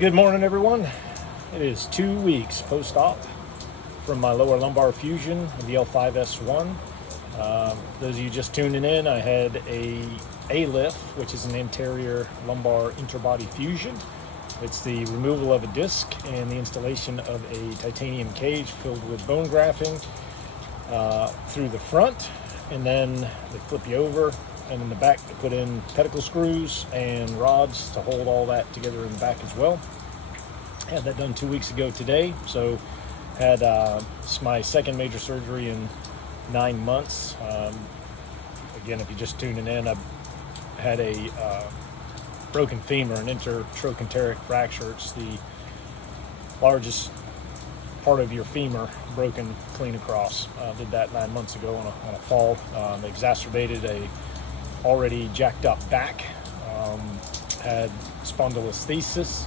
Good morning, everyone. It is 2 weeks post-op from my lower lumbar fusion of the L5-S1. Those of you just tuning in, I had a ALIF, which is an Anterior Lumbar Interbody Fusion. It's the removal of a disc and the installation of a titanium cage filled with bone grafting through the front, and then they flip you over, and in the back they put in pedicle screws and rods to hold all that together in the back as well. Had that done 2 weeks ago today, so had my second major surgery in 9 months. Again, if you're just tuning in, I had a broken femur, an intertrochanteric fracture. It's the largest part of your femur broken clean across. Did that 9 months ago on a fall. Exacerbated a already jacked up back. Had spondylolisthesis,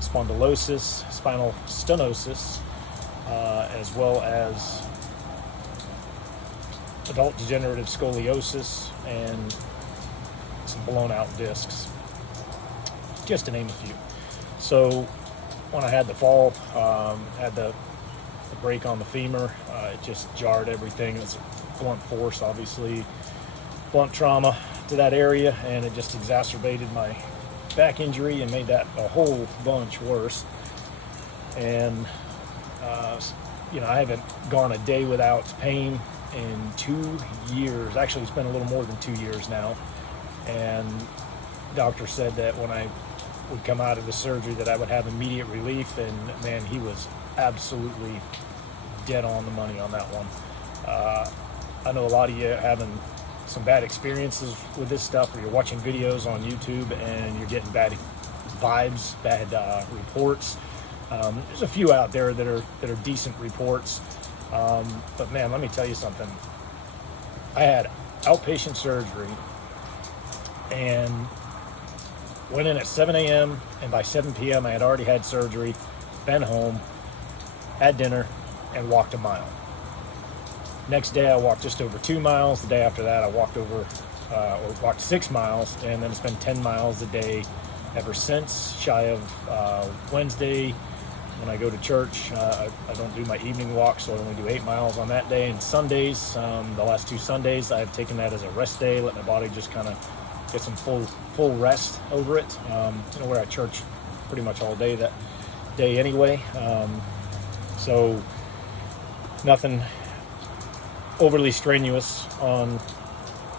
spondylosis, spinal stenosis, as well as adult degenerative scoliosis and some blown out discs, just to name a few. So when I had the fall, had the break on the femur, it just jarred everything. It was blunt force, obviously, blunt trauma to that area, and it just exacerbated my back injury and made that a whole bunch worse. And I haven't gone a day without pain in 2 years. Actually, it's been a little more than 2 years now. And doctor said that when I would come out of the surgery that I would have immediate relief, and man, he was absolutely dead on the money on that one. I know a lot of you are having some bad experiences with this stuff, or you're watching videos on YouTube and you're getting bad vibes, bad reports. There's a few out there that are decent reports, but man, let me tell you something. I had outpatient surgery and went in at 7 a.m. and by 7 p.m. I had already had surgery, been home, had dinner, and walked a mile. Next day I walked just over 2 miles. The day after that I walked walked 6 miles, and then it's been 10 miles a day ever since, shy of Wednesday when I go to church. I don't do my evening walk, so I only do 8 miles on that day. And Sundays, the last 2 Sundays, I've taken that as a rest day, let my body just kind of get some full rest over it. We're at church pretty much all day that day anyway. So nothing overly strenuous on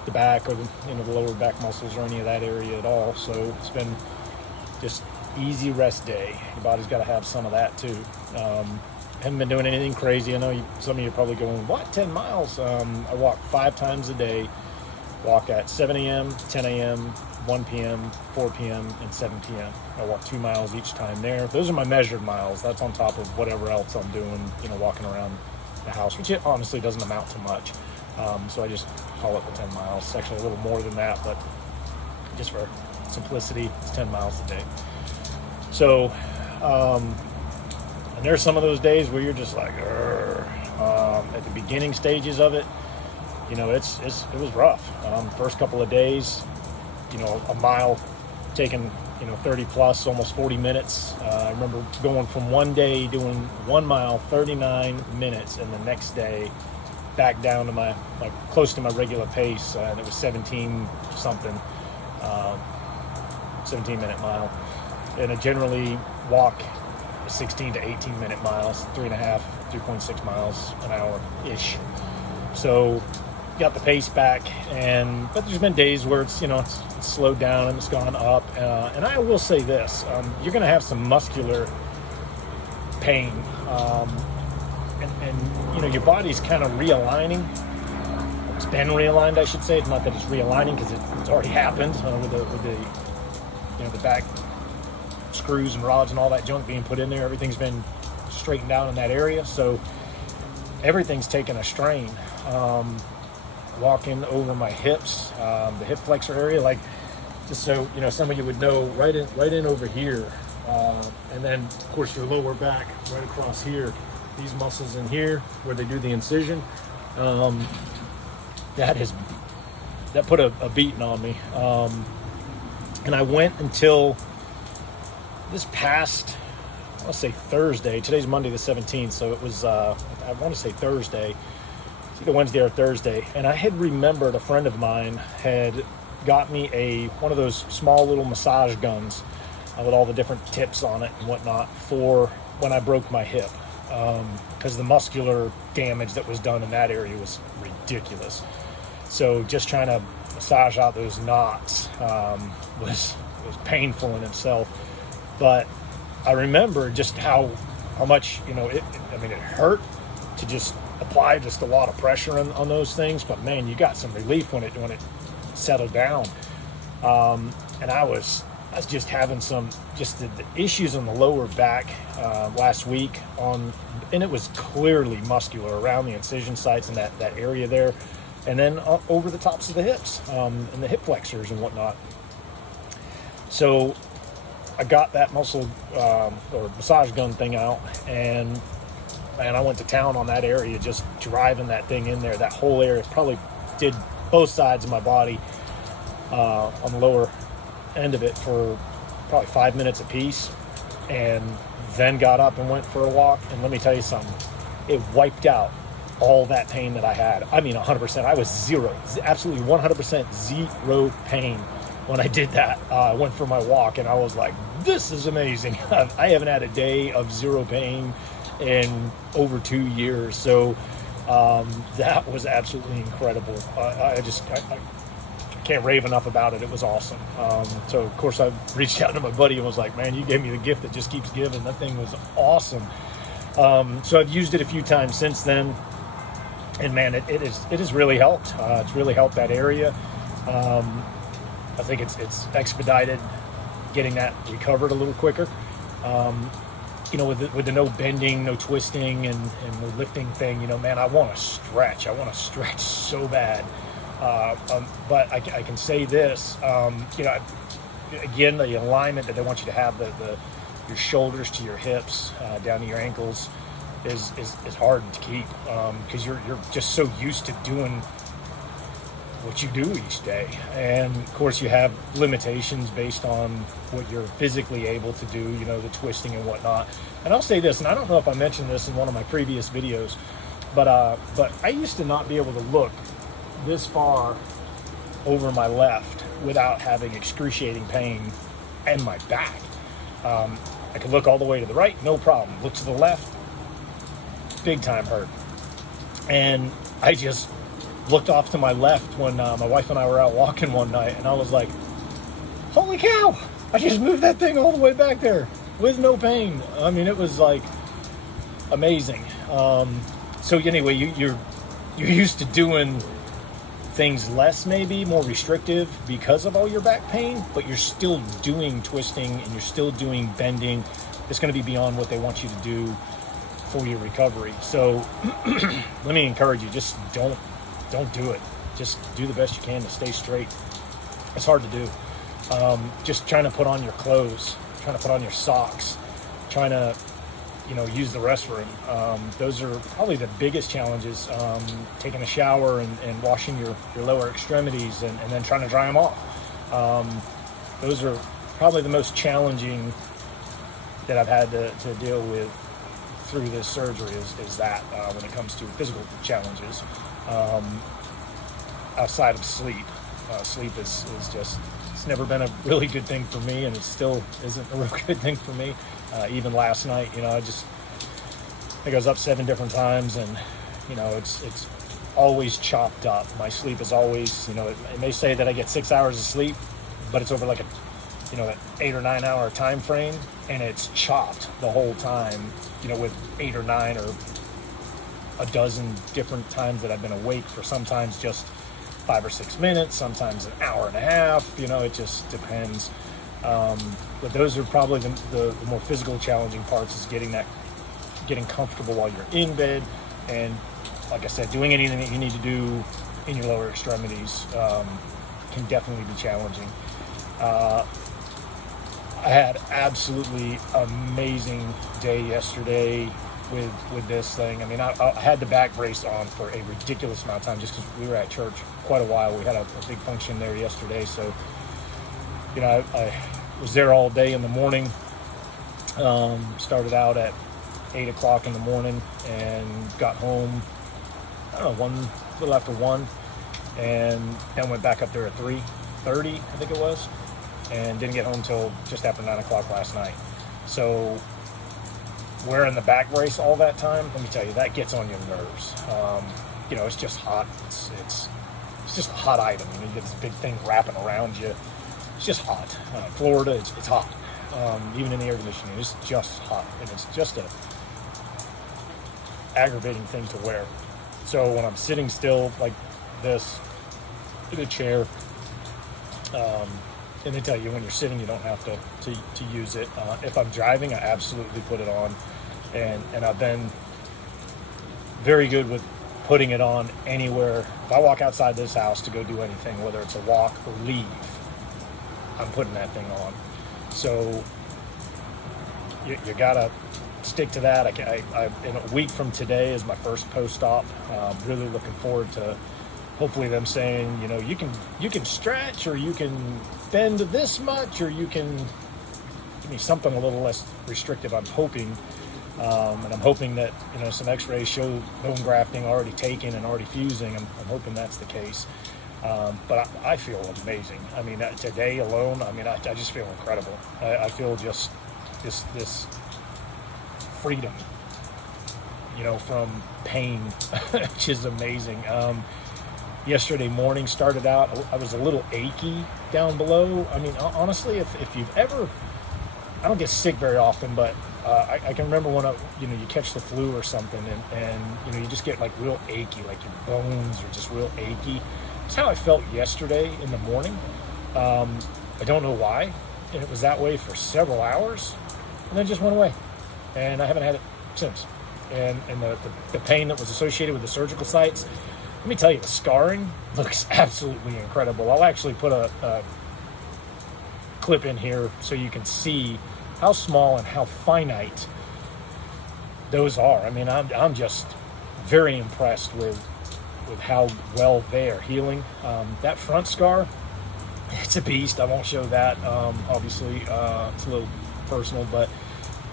the back or the lower back muscles or any of that area at all. So it's been just easy rest day. Your body's got to have some of that too. Haven't been doing anything crazy. I know some of you are probably going, what, 10 miles? I walk 5 times a day. Walk at 7 a.m., 10 a.m., 1 p.m., 4 p.m., and 7 p.m. I walk 2 miles each time there. Those are my measured miles. That's on top of whatever else I'm doing, walking around the house, which it honestly doesn't amount to much. So I just call it the 10 miles. It's actually a little more than that, but just for simplicity, it's 10 miles a day. So, and there's some of those days where you're just like, at the beginning stages of it, it was rough. First couple of days, a mile taking, 30 plus, almost 40 minutes. I remember going from one day doing 1 mile, 39 minutes, and the next day back down to my close to my regular pace, and it was 17 something, 17 minute mile. And I generally walk 16 to 18 minute miles, 3.6 miles an hour ish. So got the pace back, but there's been days where it's slowed down and it's gone up. And I will say this: you're going to have some muscular pain, and your body's kind of realigning. It's been realigned, I should say. It's not that it's realigning because it's already happened with the back screws and rods and all that junk being put in there. Everything's been straightened out in that area, so everything's taken a strain. Walking over my hips, the hip flexor area, like, just so some of you would know, right in over here, and then of course your lower back right across here, these muscles in here where they do the incision, that put a beating on me, and I went until this past, I want to say Thursday. Today's Monday the 17th, so it was, I want to say Thursday. It's either Wednesday or Thursday. And I had remembered a friend of mine had got me one of those small little massage guns with all the different tips on it and whatnot for when I broke my hip. Because the muscular damage that was done in that area was ridiculous. So just trying to massage out those knots was painful in itself. But I remember just how much, it hurt to just apply just a lot of pressure on those things. But man, you got some relief when it settled down. And I was just having the issues on the lower back last week and it was clearly muscular around the incision sites and that area there, and then over the tops of the hips and the hip flexors and whatnot. So I got that muscle or massage gun thing out, and man, I went to town on that area, just driving that thing in there. That whole area probably did both sides of my body on the lower end of it for probably 5 minutes apiece, and then got up and went for a walk. And let me tell you something, it wiped out all that pain that I had. I mean, 100%. I was absolutely 100% zero pain when I did that. I went for my walk and I was like, this is amazing. I haven't had a day of zero pain in over 2 years. So that was absolutely incredible. I can't rave enough about it. It was awesome. So of course I reached out to my buddy and was like, man, you gave me the gift that just keeps giving. That thing was awesome. So I've used it a few times since then, and man, it has really helped. It's really helped that area. I think it's expedited getting that recovered a little quicker. With the no bending, no twisting, and the lifting thing, man, I want to stretch. I want to stretch so bad. But I can say this, again, the alignment that they want you to have, your shoulders to your hips, down to your ankles, is hard to keep, because you're just so used to doing what you do each day. And of course you have limitations based on what you're physically able to do, the twisting and whatnot. And I'll say this, and I don't know if I mentioned this in one of my previous videos, but I used to not be able to look this far over my left without having excruciating pain in my back. I could look all the way to the right, no problem. Look to the left, big time hurt. And I just looked off to my left when my wife and I were out walking one night, and I was like, holy cow, I just moved that thing all the way back there with no pain. I mean, it was like amazing. So anyway, you're used to doing things less, maybe more restrictive because of all your back pain, but you're still doing twisting and you're still doing bending. It's going to be beyond what they want you to do for your recovery. So let me encourage you, just don't do it. Just do the best you can to stay straight. It's hard to do. Just trying to put on your clothes, trying to put on your socks, trying to use the restroom. Those are probably the biggest challenges. Taking a shower and washing your lower extremities and then trying to dry them off. Those are probably the most challenging that I've had to deal with through this surgery is that when it comes to physical challenges. Outside of sleep. Sleep is just, it's never been a really good thing for me, and it still isn't a real good thing for me. Even last night, I think I was up 7 different times, and it's always chopped up. My sleep is always, it may say that I get 6 hours of sleep, but it's over like an 8 or 9 hour time frame, and it's chopped the whole time, with 8 or 9 or a dozen different times that I've been awake for, sometimes just 5 or 6 minutes, sometimes an hour and a half, it just depends. But those are probably the more physical challenging parts, is getting comfortable while you're in bed, and like I said, doing anything that you need to do in your lower extremities can definitely be challenging. I had absolutely amazing day yesterday with this thing. I mean, I had the back brace on for a ridiculous amount of time just because we were at church quite a while. We had a big function there yesterday, so I was there all day in the morning, Started out at 8 o'clock in the morning and got home, I don't know, a little after 1, and then went back up there at 3:30, I think it was, and didn't get home till just after 9 o'clock last night. So wearing the back brace all that time, let me tell you, that gets on your nerves. It's just hot. It's just a hot item. You get this big thing wrapping around you. It's just hot. Florida, it's hot. Even in the air conditioning, it's just hot, and it's just a aggravating thing to wear. So when I'm sitting still like this in a chair, and they tell you when you're sitting you don't have to use it. If I'm driving, I absolutely put it on, and I've been very good with putting it on anywhere. If I walk outside this house to go do anything, whether it's a walk or leave, I'm putting that thing on. So you gotta stick to that. I in a week from today is my first post-op. Really looking forward to hopefully them saying, you can stretch, or you can bend this much, or you can give me something a little less restrictive. I'm hoping, and I'm hoping that some X-rays show bone grafting already taken and already fusing. I'm hoping that's the case. But I feel amazing. I mean, today alone, I just feel incredible. I feel just this freedom, from pain, which is amazing. Yesterday morning started out, I was a little achy down below. I mean, honestly, if you've ever, I don't get sick very often, but I can remember when you catch the flu or something, and you just get like real achy, like your bones are just real achy. That's how I felt yesterday in the morning. I don't know why, and it was that way for several hours, and then it just went away, and I haven't had it since. And the pain that was associated with the surgical sites, let me tell you, the scarring looks absolutely incredible. I'll actually put a clip in here so you can see how small and how finite those are. I mean, I'm just very impressed with how well they are healing. That front scar, it's a beast. I won't show that. Obviously, it's a little personal, but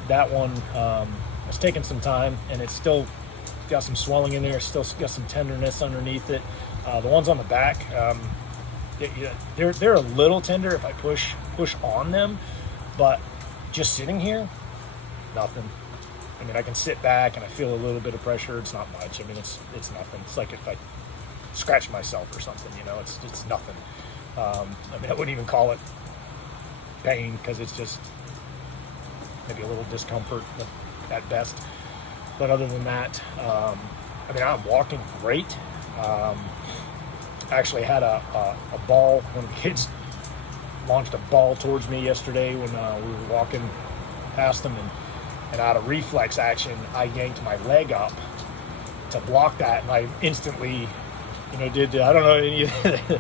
that one, it's taken some time, and it's still got some swelling in there. Still got some tenderness underneath it. The ones on the back, they're a little tender if I push on them, but just sitting here, nothing. I mean, I can sit back and I feel a little bit of pressure. It's not much. I mean, it's nothing. It's like if I scratch myself or something, it's nothing. I mean, I wouldn't even call it pain, because it's just maybe a little discomfort at best. But other than that, I mean, I'm walking great. I actually had a ball. One of the kids launched a ball towards me yesterday when we were walking past them, and out of reflex action, I yanked my leg up to block that, and I instantly, did, I don't know,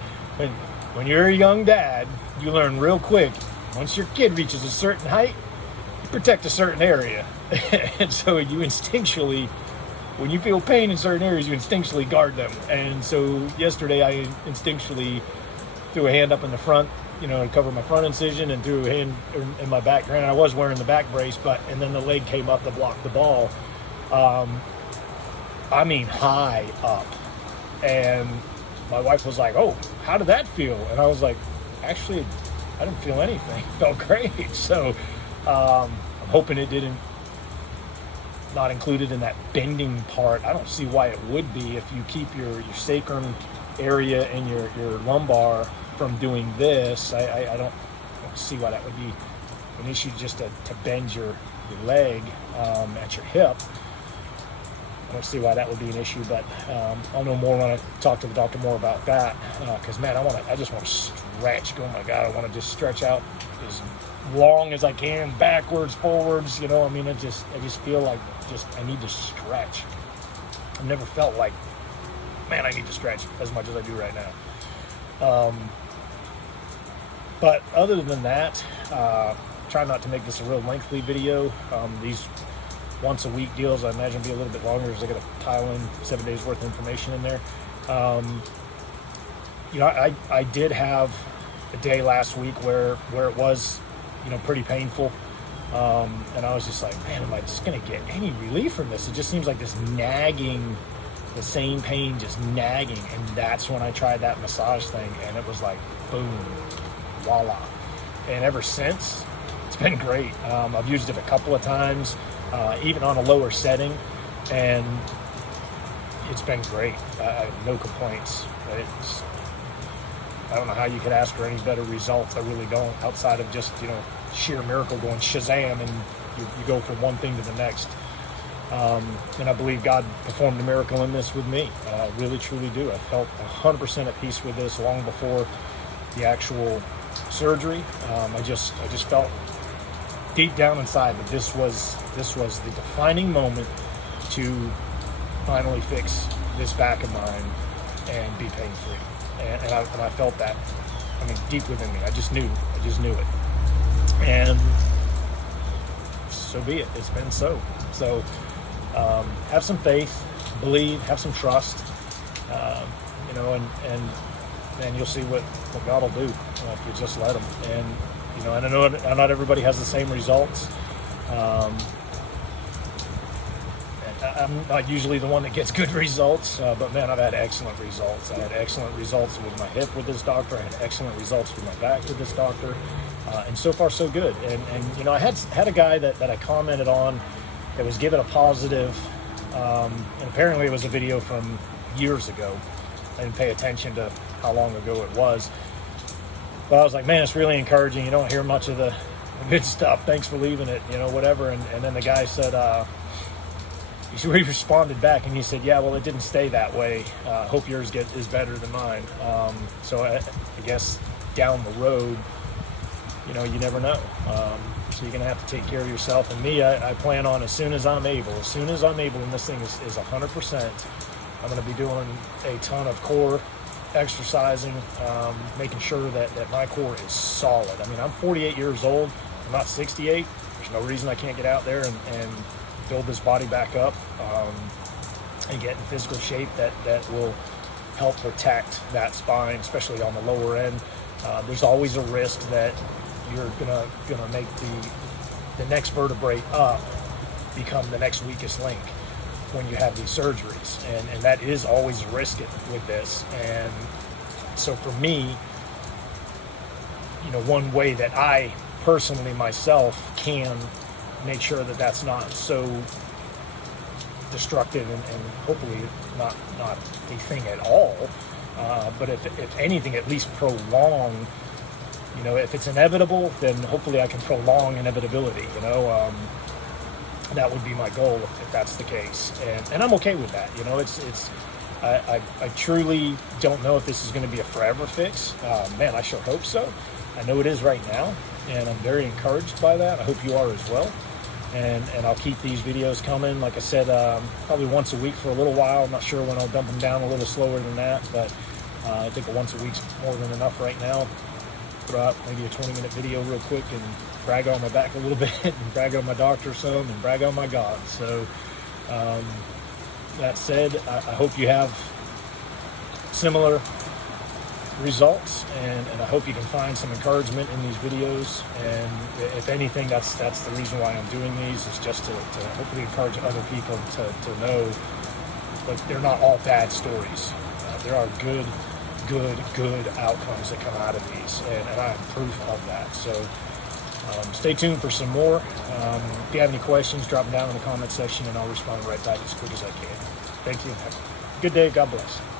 when you're a young dad, you learn real quick, once your kid reaches a certain height, you protect a certain area. And so you instinctually, when you feel pain in certain areas, you instinctually guard them. And so yesterday I instinctually threw a hand up in the front, to cover my front incision, and threw a hand in my back. Granted, I was wearing the back brace, and then the leg came up to block the ball. I mean, high up. And my wife was like, "Oh, how did that feel?" And I was like, "Actually, I didn't feel anything. It felt great." So I'm hoping it didn't, not included in that bending part. I don't see why it would be if you keep your sacrum area and your lumbar from doing this. I don't see why that would be an issue, just to bend your leg at your hip. I don't see why that would be an issue, but I'll know more when I talk to the doctor more about that. Because man, I just want to stretch. Oh my God, I want to just stretch out as long as I can, backwards, forwards. I mean, I just feel like I need to stretch. I've never felt like, man, I need to stretch as much as I do right now. But other than that, try not to make this a real lengthy video. These once a week deals, I imagine, be a little bit longer, because I got to pile in 7 days worth of information in there. I did have a day last week where it was, pretty painful. And I was just like, man, am I just going to get any relief from this? It just seems like this nagging, the same pain just nagging. And that's when I tried that massage thing, and it was like, boom, voila. And ever since, it's been great. I've used it a couple of times, even on a lower setting, and it's been great. I have no complaints. I don't know how you could ask for any better results. I really don't, outside of just, sheer miracle going Shazam, and you go from one thing to the next. And I believe God performed a miracle in this with me. I really, truly do. I felt 100% at peace with this long before the actual surgery. I just felt deep down inside that this was the defining moment to finally fix this back of mine and be pain-free. And I felt that, deep within me. I just knew it. And so be it. It's been so. So have some faith, believe, have some trust, and you'll see what God will do if you just let Him. And I know not everybody has the same results. I'm not usually the one that gets good results, but man, I've had excellent results. I had excellent results with my hip with this doctor. I had excellent results with my back with this doctor, and so far so good. And I had a guy that I commented on that was given a positive, and apparently it was a video from years ago. I didn't pay attention to how long ago it was, but I was like, man, it's really encouraging. You don't hear much of the good stuff. Thanks for leaving it, whatever. And then the guy said, he responded back and he said, yeah, well, it didn't stay that way. Hope yours is better than mine. So I guess down the road, you never know. So you're going to have to take care of yourself. And me, I plan on as soon as I'm able, and this thing is 100%, I'm going to be doing a ton of core exercising, making sure that my core is solid. I'm 48 years old. I'm not 68. There's no reason I can't get out there and build this body back up, and get in physical shape that will help protect that spine, especially on the lower end. There's always a risk that you're gonna make the next vertebrae up become the next weakest link when you have these surgeries, and that is always a risk with this. And so for me, one way that I personally myself can make sure that that's not so destructive and hopefully not a thing at all, but if anything, at least prolong. If it's inevitable, then hopefully I can prolong inevitability. That would be my goal if that's the case, and I'm okay with that. I truly don't know if this is going to be a forever fix. Man, I sure hope so. I know it is right now, and I'm very encouraged by that. I hope you are as well. And I'll keep these videos coming. Like I said, probably once a week for a little while. I'm not sure when I'll dump them down a little slower than that, but I think once a week's more than enough right now. Throw out maybe a 20-minute video real quick and brag on my back a little bit, and brag on my doctor some, and brag on my God. So that said, I hope you have similar results, and I hope you can find some encouragement in these videos. And if anything, that's the reason why I'm doing these, is just to hopefully encourage other people to know that they're not all bad stories. There are good outcomes that come out of these, and I am proof of that. So stay tuned for some more. If you have any questions, drop them down in the comment section, and I'll respond right back as quick as I can. Thank you. Have a good day. God bless.